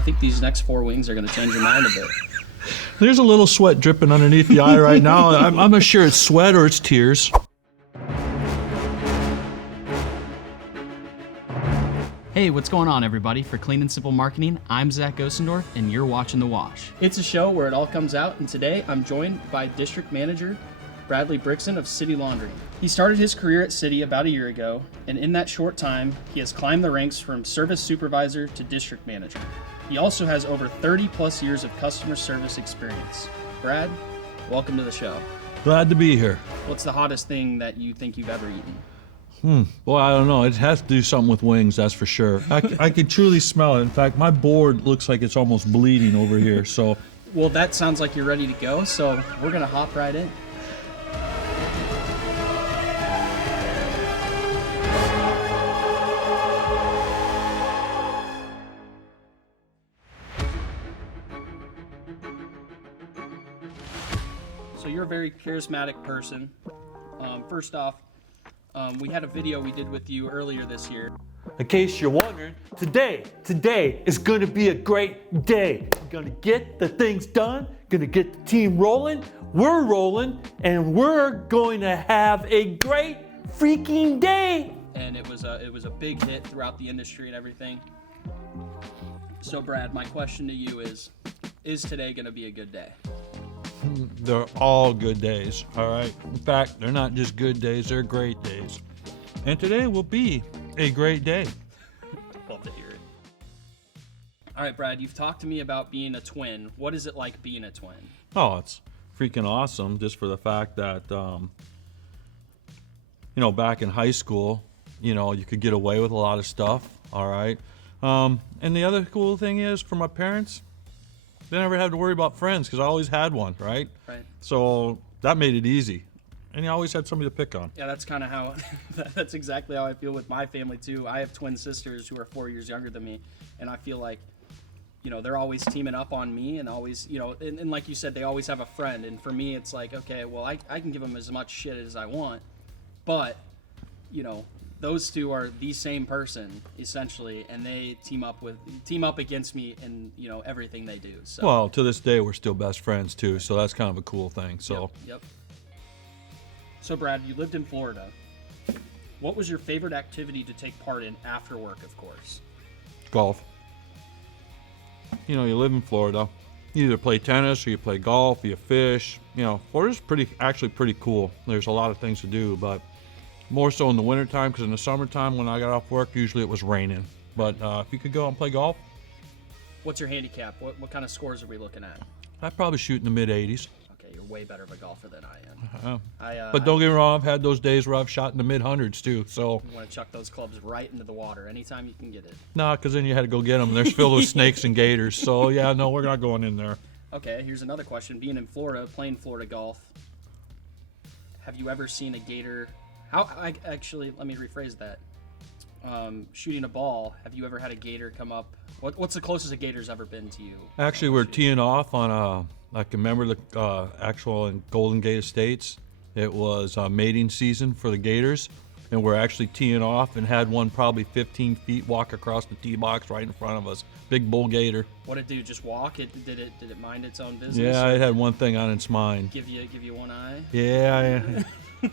I think these next 4 wings are going to change your mind a bit. There's a little sweat dripping underneath the eye right now. I'm not sure it's sweat or it's tears. Hey, what's going on, everybody? For Clean and Simple Marketing, I'm Zach Osendorf, and you're watching The Wash. It's a show where it all comes out, and today I'm joined by District Manager Bradley Brickzin of City Laundry. He started his career at City about a year ago, and in that short time, he has climbed the ranks from service supervisor to district manager. He also has over 30 plus years of customer service experience. Brad, welcome to the show. Glad to be here. What's the hottest thing that you think you've ever eaten? Boy, I don't know. It has to do something with wings, that's for sure. I can truly smell it. In fact, my board looks like it's almost bleeding over here. So, well, that sounds like you're ready to go, so we're gonna hop right in. So you're a very charismatic person. First off, we had a video we did with you earlier this year. in case you're wondering, today is gonna be a great day. We're gonna get the things done, gonna get the team rolling, we're rolling, and we're going to have a great freaking day. And it was a big hit throughout the industry and everything. So Brad, my question to you is today gonna be a good day? They're all good days, all right? In fact, they're not just good days, they're great days. And today will be a great day. Love to hear it. All right, Brad, you've talked to me about being a twin. What is it like being a twin? Oh, it's freaking awesome, just for the fact that, back in high school, you could get away with a lot of stuff, all right? And the other cool thing is, for my parents, they never had to worry about friends because I always had one, right? Right. So that made it easy. And you always had somebody to pick on. Yeah, that's kind of how, that's exactly how I feel with my family too. I have twin sisters who are 4 years younger than me, and I feel like, they're always teaming up on me and always, and like you said, they always have a friend. And for me, it's like, okay, well, I can give them as much shit as I want, but, those two are the same person essentially, and they team up against me in everything they do. So well, to this day we're still best friends too, so that's kind of a cool thing. So Yep. So Brad, you lived in Florida. What was your favorite activity to take part in after work, of course? golf. You live in Florida, you either play tennis or you play golf, you fish. Florida's actually pretty cool. There's a lot of things to do, but more so in the wintertime, because in the summertime when I got off work, usually it was raining. But if you could go out and play golf. What's your handicap? What kind of scores are we looking at? I'd probably shoot in the mid-80s. Okay, you're way better of a golfer than I am. But don't get me wrong, I've had those days where I've shot in the mid-hundreds too. So you want to chuck those clubs right into the water anytime you can get it. nah, because then you had to go get them. They're filled with snakes and gators. So yeah, no, we're not going in there. Okay, here's another question. Being in Florida, playing Florida golf, have you ever seen a gator? Let me rephrase that. Shooting a ball, have you ever had a gator come up? What's the closest a gator's ever been to you? Actually, we're teeing off on I can remember the actual in Golden Gate Estates. It was mating season for the gators, and we're actually teeing off and had one probably 15 feet walk across the tee box right in front of us. Big bull gator. What did it do? Just walk? Did it mind its own business? Yeah, it had one thing on its mind. Give you one eye? Yeah.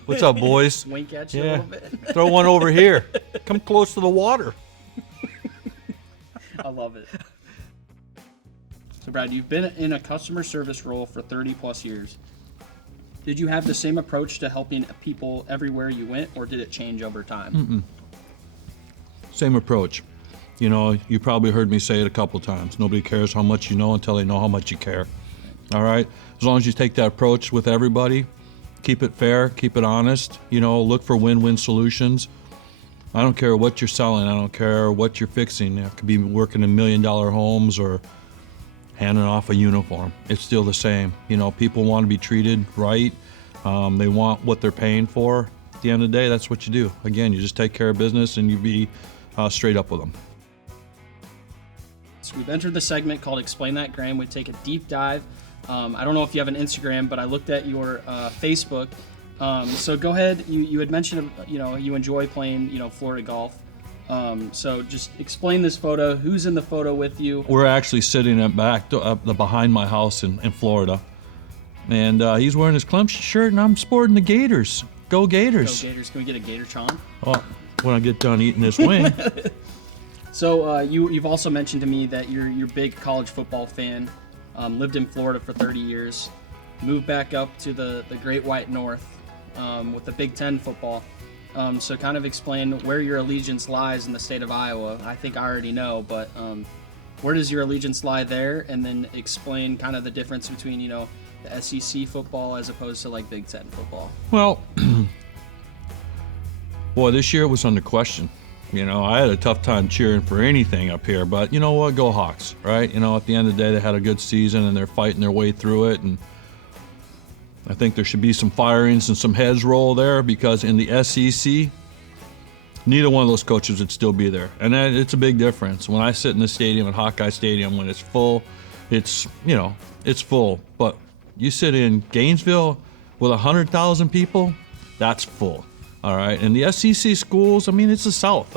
What's up, boys? Wink at you a little bit. Throw one over here. Come close to the water. I love it. So Brad, you've been in a customer service role for 30 plus years. Did you have the same approach to helping people everywhere you went, or did it change over time? Same approach. You probably heard me say it a couple times. Nobody cares how much you know until they know how much you care. All right? As long as you take that approach with everybody, keep it fair, keep it honest, look for win-win solutions. I don't care what you're selling. I don't care what you're fixing. It could be working in $1 million homes or handing off a uniform. It's still the same. People want to be treated right. They want what they're paying for. At the end of the day, that's what you do. Again, you just take care of business and you be straight up with them. So we've entered the segment called Explain That Graham. We take a deep dive. I don't know if you have an Instagram, but I looked at your Facebook. So go ahead. You had mentioned, you enjoy playing, Florida golf. So just explain this photo. Who's in the photo with you? We're actually sitting at back behind my house in Florida, and he's wearing his Clemson shirt, and I'm sporting the Gators. Go Gators! Go Gators! Can we get a Gator Chon? Oh, when I get done eating this wing. So you've also mentioned to me that you're a big college football fan. Lived in Florida for 30 years. Moved back up to the Great White North with the Big Ten football. So kind of explain where your allegiance lies in the state of Iowa. I think I already know, but where does your allegiance lie there? And then explain kind of the difference between, the SEC football as opposed to like Big Ten football. Well, boy, this year it was under question. I had a tough time cheering for anything up here, but you know what? Go Hawks, right? At the end of the day, they had a good season and they're fighting their way through it. And I think there should be some firings and some heads roll there, because in the SEC, neither one of those coaches would still be there. And it's a big difference. When I sit in the stadium at Hawkeye Stadium, when it's full, it's full. But you sit in Gainesville with 100,000 people, that's full. All right, and the SEC schools, it's the South.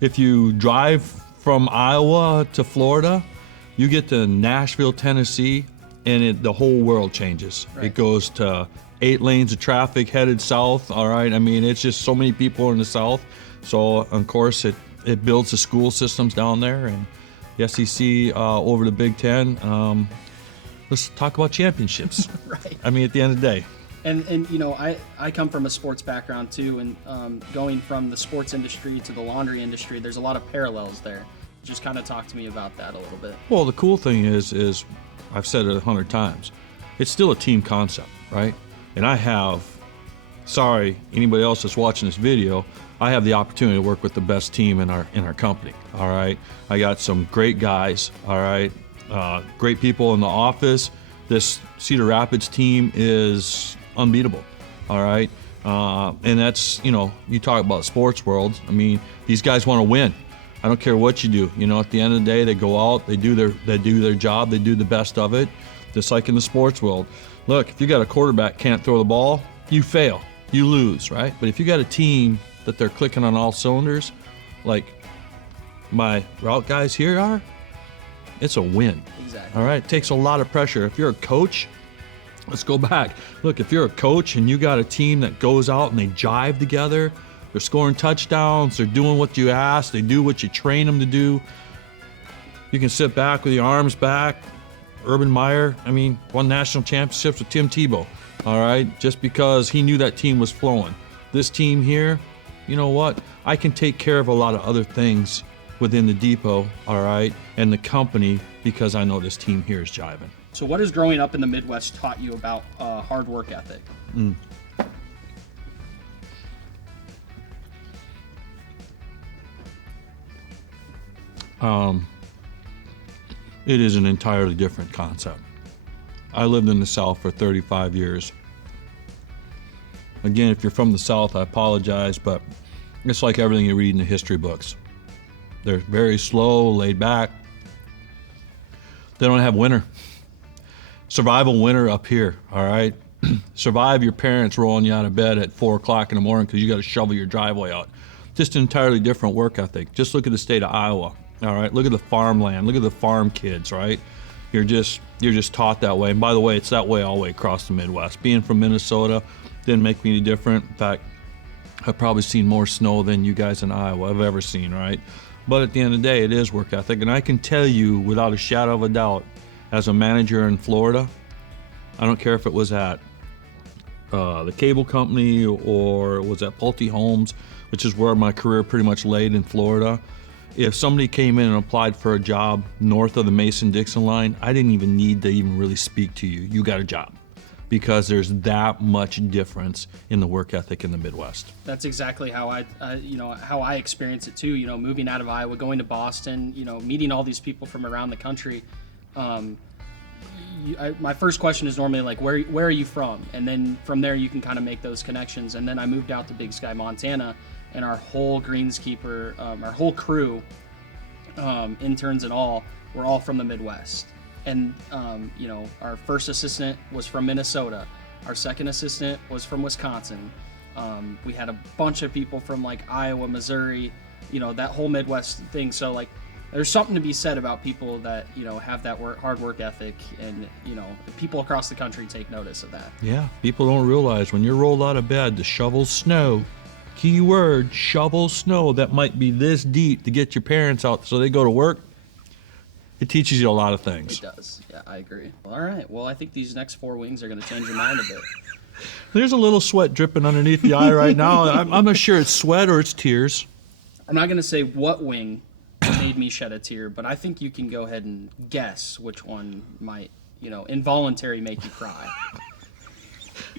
If you drive from Iowa to Florida, you get to Nashville, Tennessee, and the whole world changes. Right. It goes to 8 lanes of traffic headed south. All right, it's just so many people in the South. So, of course, it builds the school systems down there, and the SEC over the Big Ten. Let's talk about championships. Right. At the end of the day. And I come from a sports background too, and going from the sports industry to the laundry industry, there's a lot of parallels there. Just kind of talk to me about that a little bit. Well, the cool thing is I've said it 100 times, it's still a team concept, right? And sorry, anybody else that's watching this video, I have the opportunity to work with the best team in our company, all right? I got some great guys, all right? Great people in the office. This Cedar Rapids team is unbeatable, all right? And that's, you talk about sports world. These guys want to win. I don't care what you do. At the end of the day, they go out, they do their job, they do the best of it, just like in the sports world. Look, if you got a quarterback can't throw the ball, you fail, you lose, right? But if you got a team that they're clicking on all cylinders, like my route guys here are, it's a win. Exactly. All right, it takes a lot of pressure. If you're a coach, let's go back. Look, if you're a coach and you got a team that goes out and they jive together, they're scoring touchdowns, they're doing what you ask, they do what you train them to do, you can sit back with your arms back. Urban Meyer, won national championships with Tim Tebow, all right, just because he knew that team was flowing. This team here, you know what? I can take care of a lot of other things within the depot, all right, and the company, because I know this team here is jiving. So what has growing up in the Midwest taught you about hard work ethic? It is an entirely different concept. I lived in the South for 35 years. Again, if you're from the South, I apologize, but it's like everything you read in the history books. They're very slow, laid back. They don't have winter. Survival winter up here, all right? Survive your parents rolling you out of bed at 4 o'clock in the morning because you got to shovel your driveway out. Just an entirely different work ethic. Just look at the state of Iowa, all right? Look at the farmland. Look at the farm kids, right? You're just taught that way. And by the way, it's that way all the way across the Midwest. Being from Minnesota didn't make me any different. In fact, I've probably seen more snow than you guys in Iowa have ever seen, right? But at the end of the day, it is work ethic. And I can tell you without a shadow of a doubt, as a manager in Florida, I don't care if it was at the cable company or it was at Pulte Homes, which is where my career pretty much laid in Florida. If somebody came in and applied for a job north of the Mason-Dixon line, I didn't even need to even really speak to you. You got a job. Because there's that much difference in the work ethic in the Midwest. That's exactly how I experience it too. Moving out of Iowa, going to Boston, meeting all these people from around the country. My first question is normally like, where are you from? And then from there you can kind of make those connections. And then I moved out to Big Sky, Montana, and our whole greenskeeper, our whole crew, interns and all, were all from the Midwest. And, our first assistant was from Minnesota. Our second assistant was from Wisconsin. We had a bunch of people from like Iowa, Missouri, that whole Midwest thing. So like, there's something to be said about people that, have that hard work ethic, and, people across the country take notice of that. Yeah, people don't realize when you're rolled out of bed to shovel snow, key word, shovel snow, that might be this deep to get your parents out so they go to work. It teaches you a lot of things. It does. Yeah, I agree. All right. Well, I think these next 4 wings are going to change your mind a bit. There's a little sweat dripping underneath the eye right now. I'm not sure it's sweat or it's tears. I'm not going to say what wing made me shed a tear, but I think you can go ahead and guess which one might, involuntary make you cry.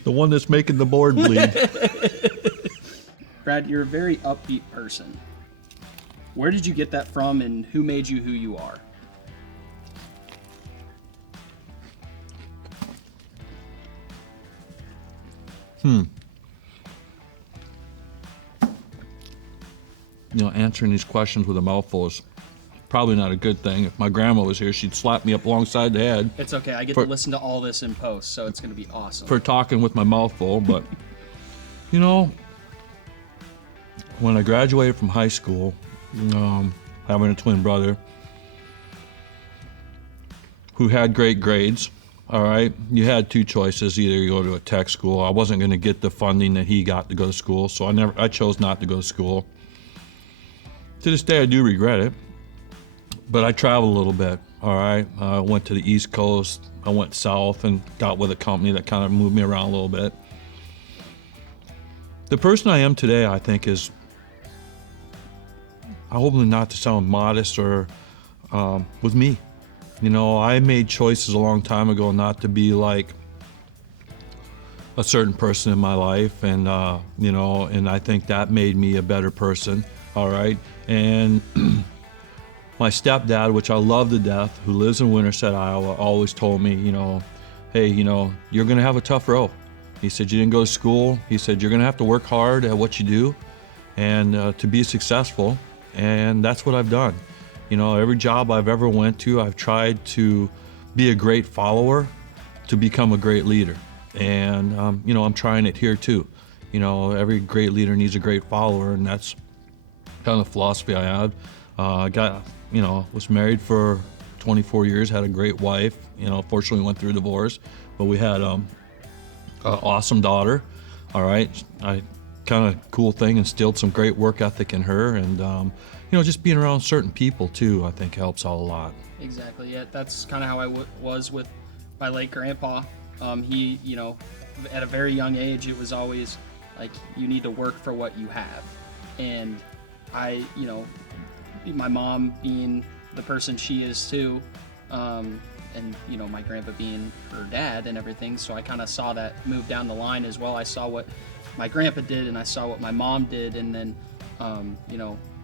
The one that's making the board bleed. Brad, you're a very upbeat person. Where did you get that from, and who made you who you are? Answering these questions with a mouthful is probably not a good thing. If my grandma was here, she'd slap me up alongside the head. It's okay. I get to listen to all this in post, so it's going to be awesome. For talking with my mouth full, but when I graduated from high school, having a twin brother who had great grades, all right, you had 2 choices: either you go to a tech school. I wasn't going to get the funding that he got to go to school, so I chose not to go to school. To this day, I do regret it, but I traveled a little bit, all right? I went to the East Coast, I went south and got with a company that kind of moved me around a little bit. The person I am today, I think, is, I hope not to sound modest or, with me. I made choices a long time ago not to be like a certain person in my life, and, and I think that made me a better person, all right? And my stepdad, which I love to death, who lives in Winterset, Iowa, always told me, hey, you're going to have a tough road. He said, you didn't go to school. He said, you're going to have to work hard at what you do and to be successful. And that's what I've done. Every job I've ever went to, I've tried to be a great follower to become a great leader. And, I'm trying it here too. Every great leader needs a great follower, and that's kind of the philosophy I have. Was married for 24 years, had a great wife. Fortunately went through a divorce, but we had an awesome daughter. All right, I kind of cool thing, instilled some great work ethic in her, and just being around certain people too, I think helps out a lot. Exactly. Yeah, that's kind of how I was with my late grandpa. He, at a very young age, it was always like, you need to work for what you have, and I, my mom being the person she is too, and my grandpa being her dad and everything, so I kind of saw that move down the line as well. I saw what my grandpa did, and I saw what my mom did, and then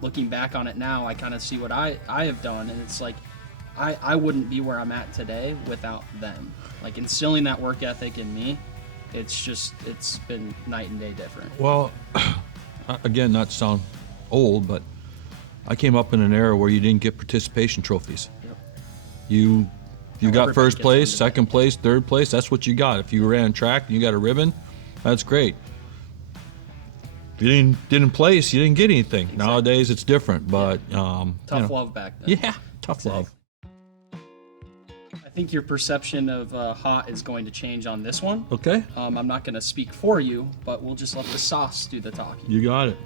looking back on it now, I kind of see what I have done, and it's like I wouldn't be where I'm at today without them. Like, instilling that work ethic in me, it's been night and day different. Well, again, not to sound old, but I came up in an era where you didn't get participation trophies. Yep. You got first place, second place, third place. That's what you got. If you ran track and you got a ribbon, that's great. If you didn't place, you didn't get anything. Exactly. Nowadays it's different, but tough love back then. Yeah, tough love. I think your perception of hot is going to change on this one. Okay. I'm not going to speak for you, but we'll just let the sauce do the talking. You got it.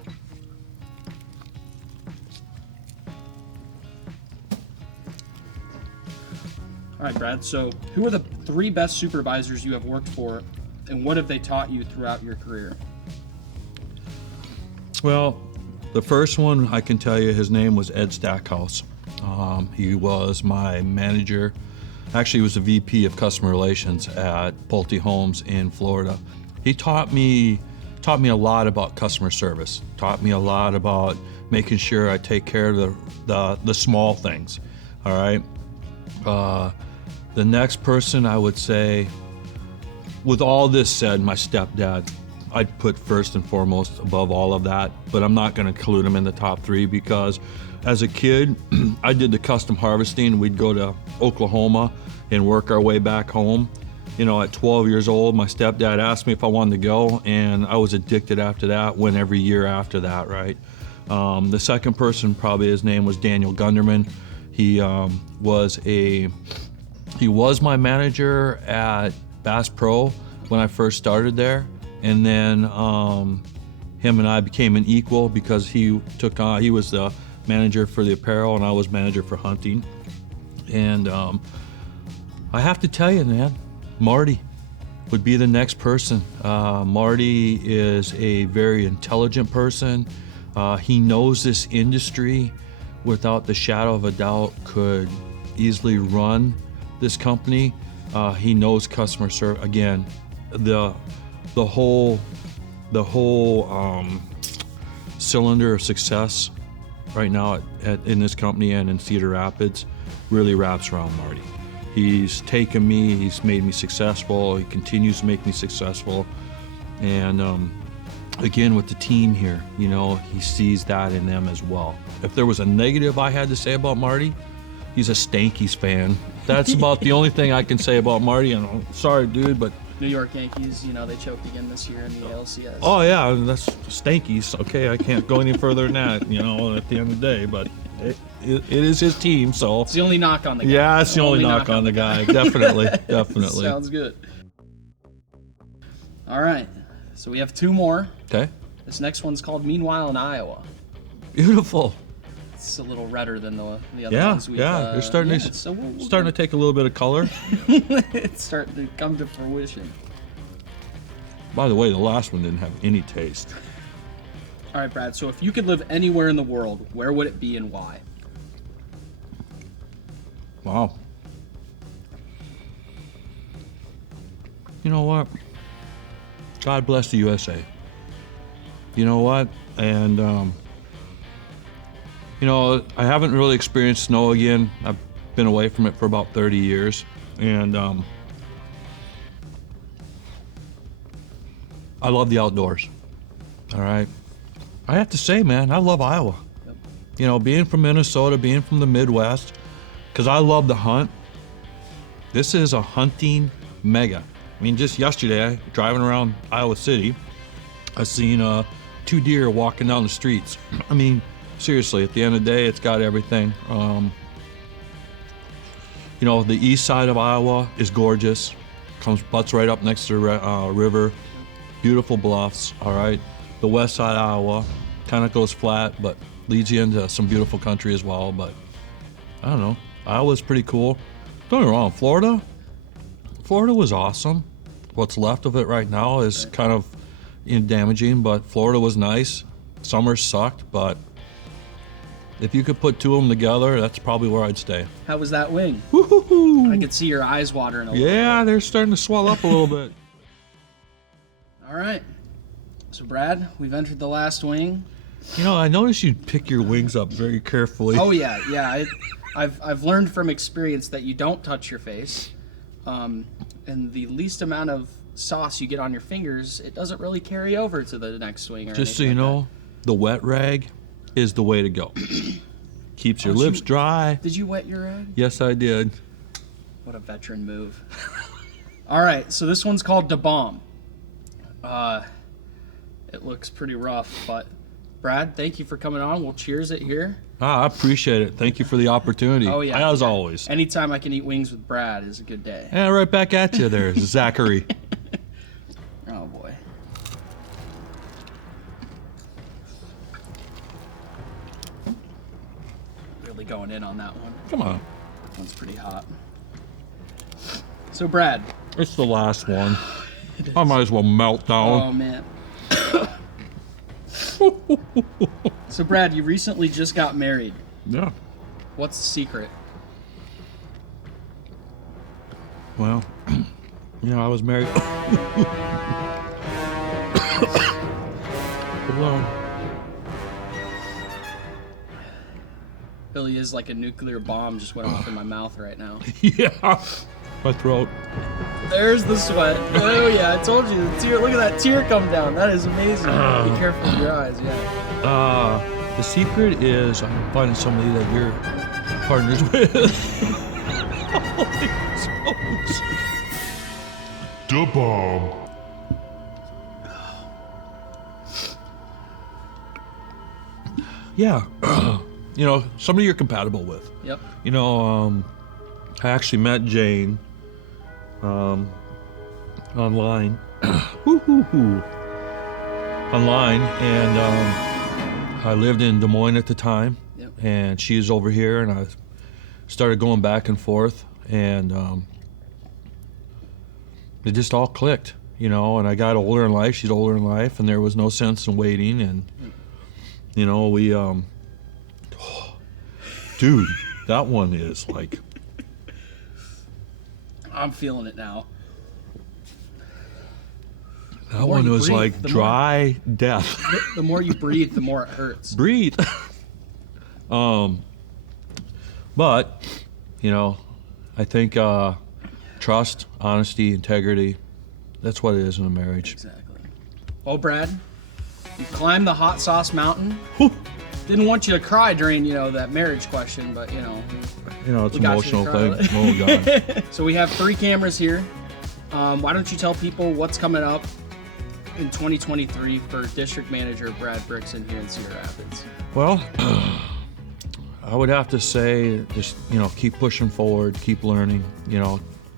All right, Brad. So, who are the 3 best supervisors you have worked for, and what have they taught you throughout your career? Well, the first one I can tell you, his name was Ed Stackhouse. He was my manager. Actually, he was the VP of customer relations at Pulte Homes in Florida. He taught me a lot about customer service. Taught me a lot about making sure I take care of the small things. All right. The next person I would say, with all this said, my stepdad, I'd put first and foremost above all of that, but I'm not going to include him in the top 3 because as a kid, I did the custom harvesting. We'd go to Oklahoma and work our way back home. You know, at 12 years old, my stepdad asked me if I wanted to go, and I was addicted after that, went every year after that, right? The second person, probably his name was Daniel Gunderman. He was my manager at Bass Pro when I first started there, and then him and I became an equal because he was the manager for the apparel and I was manager for hunting. And I have to tell you, man, Marty would be the next person. Marty is a very intelligent person. He knows this industry without the shadow of a doubt, could easily run this company. He knows customer service. Again, the whole cylinder of success right now in this company and in Cedar Rapids really wraps around Marty. He's taken me, he's made me successful, he continues to make me successful. And again, with the team here, you know, he sees that in them as well. If there was a negative I had to say about Marty, he's a Stankies fan. That's about the only thing I can say about Marty. And I'm sorry, dude, but New York Yankees, you know, they choked again this year in the ALCS. oh yeah, that's Stankies. Okay, I can't go any further than that, you know, at the end of the day, but it is his team, so. It's the only knock on the guy. Yeah, it's the only knock on the guy. Definitely, definitely. Sounds good. All right, so we have two more. Okay. This next one's called Meanwhile in Iowa. Beautiful. It's a little redder than the other Yeah, ones we've yeah. You're starting to take a little bit of color. It's starting to come to fruition. By the way, the last one didn't have any taste. All right, Brad, so if you could live anywhere in the world, where would it be and why? Wow. You know what? God bless the USA. You know what? And, you know, I haven't really experienced snow again. I've been away from it for about 30 years. And I love the outdoors. All right. I have to say, man, I love Iowa. Yep. You know, being from Minnesota, being from the Midwest, because I love to hunt. This is a hunting mega. I mean, just yesterday, driving around Iowa City, I seen 2 deer walking down the streets. I mean, seriously, at the end of the day, it's got everything. You know, the east side of Iowa is gorgeous. Butts right up next to the river. Beautiful bluffs, all right. The west side of Iowa kind of goes flat, but leads you into some beautiful country as well. But I don't know, Iowa's pretty cool. Don't get me wrong, Florida was awesome. What's left of it right now is kind of damaging, but Florida was nice. Summer sucked, but if you could put two of them together, that's probably where I'd stay. How was that wing? Woo-hoo-hoo. I could see your eyes watering a little Yeah, they're starting to swell up a little bit. All right. So, Brad, we've entered the last wing. You know, I noticed you pick your wings up very carefully. Oh, yeah. I've learned from experience that you don't touch your face. And the least amount of sauce you get on your fingers, it doesn't really carry over to the next swing. Or Just so you know, the wet rag is the way to go. Keeps your lips dry. Did you wet your rag? Yes, I did. What a veteran move. All right, so this one's called Da Bomb. It looks pretty rough, but Brad, thank you for coming on. We'll cheers it here. I appreciate it. Thank you for the opportunity. Oh, yeah. As always. Anytime I can eat wings with Brad is a good day. Yeah, right back at you there, Zachary. Oh, boy. Really going in on that one. Come on. That one's pretty hot. So, Brad. It's the last one. I might as well melt down. Oh, man. So, Brad, you recently just got married. Yeah. What's the secret? Well, you know, I was married. Alone. Billy is like a nuclear bomb just went off in my mouth right now. Yeah. My throat. There's the sweat. Oh, yeah, I told you. The tear. Look at that tear come down. That is amazing. Be careful with your eyes, yeah. The secret is I'm finding somebody that you're partners with. Holy smokes. Da bomb. Yeah. Somebody you're compatible with. Yep. I actually met Jane online. Online, and I lived in Des Moines at the time. Yep. And she's over here, and I started going back and forth, and it just all clicked, and I got older in life, she's older in life, and there was no sense in waiting, and we dude, that one is like, I'm feeling it now. that more one you was breathe, like the dry death. The more you breathe, the more it hurts. Breathe. But I think trust, honesty, integrity, that's what it is in a marriage. Exactly. Well, Brad, you climbed the hot sauce mountain. Whew. Didn't want you to cry during, that marriage question, but, It's we an got you emotional to thing. cry. Oh God. So we have 3 cameras here. Why don't you tell people what's coming up in 2023 for District Manager Brad Brickzin here in Cedar Rapids? Well, I would have to say just, keep pushing forward, keep learning,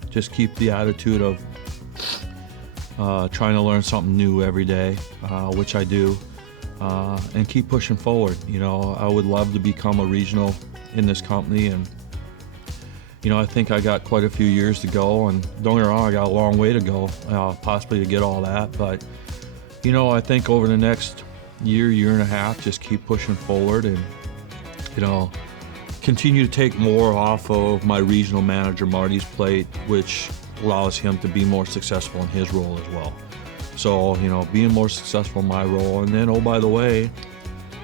just keep the attitude of trying to learn something new every day, which I do, and keep pushing forward. I would love to become a regional in this company, and I think I got quite a few years to go, and don't get me wrong, I got a long way to go, possibly to get all that, but I think over the next year and a half, just keep pushing forward and continue to take more off of my regional manager Marty's plate, which allows him to be more successful in his role as well. So, being more successful in my role, and then, oh, by the way,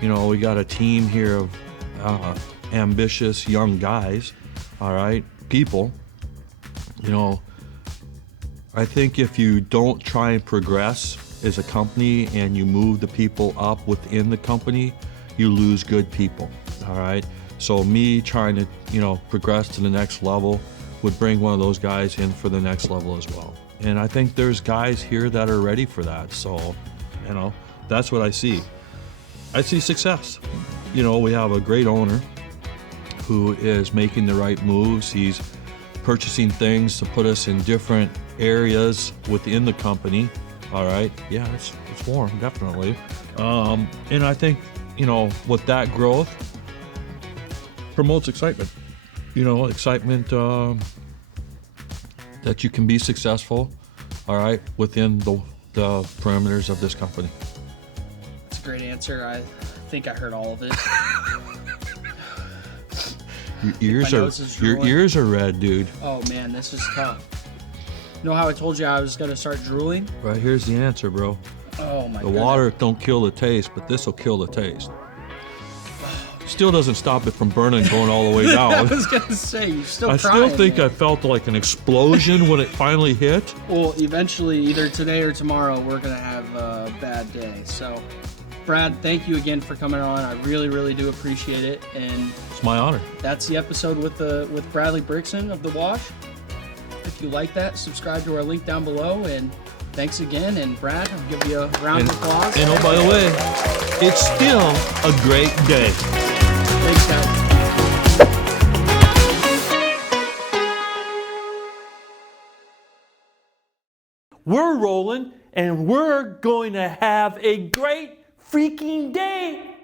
we got a team here of ambitious young guys, all right, people. I think if you don't try and progress as a company and you move the people up within the company, you lose good people, all right? So me trying to, progress to the next level would bring one of those guys in for the next level as well. And I think there's guys here that are ready for that. So, that's what I see. I see success. We have a great owner who is making the right moves. He's purchasing things to put us in different areas within the company. All right. Yeah, it's warm, definitely. And I think, with that growth, promotes excitement. Excitement that you can be successful, all right, within the parameters of this company. That's a great answer. I think I heard all of it. Your ears are red, dude. Oh man, this is tough. You know how I told you I was gonna start drooling? Right here's the answer, bro. Oh my god. The water don't kill the taste, but this will kill the taste. Still doesn't stop it from burning, going all the way down. I was gonna say, you're still I crying. still think man. I felt like an explosion when it finally hit. Well, eventually, either today or tomorrow, we're gonna have a bad day. So, Brad, thank you again for coming on. I really, really do appreciate it. And It's my honor. that's the episode with Bradley Brickzin of The Wash. If you like that, subscribe to our link down below. And thanks again. And Brad, I'll give you a round of applause. And oh, by the way, it's still a great day. Thanks, guys. We're rolling and we're going to have a great freaking day.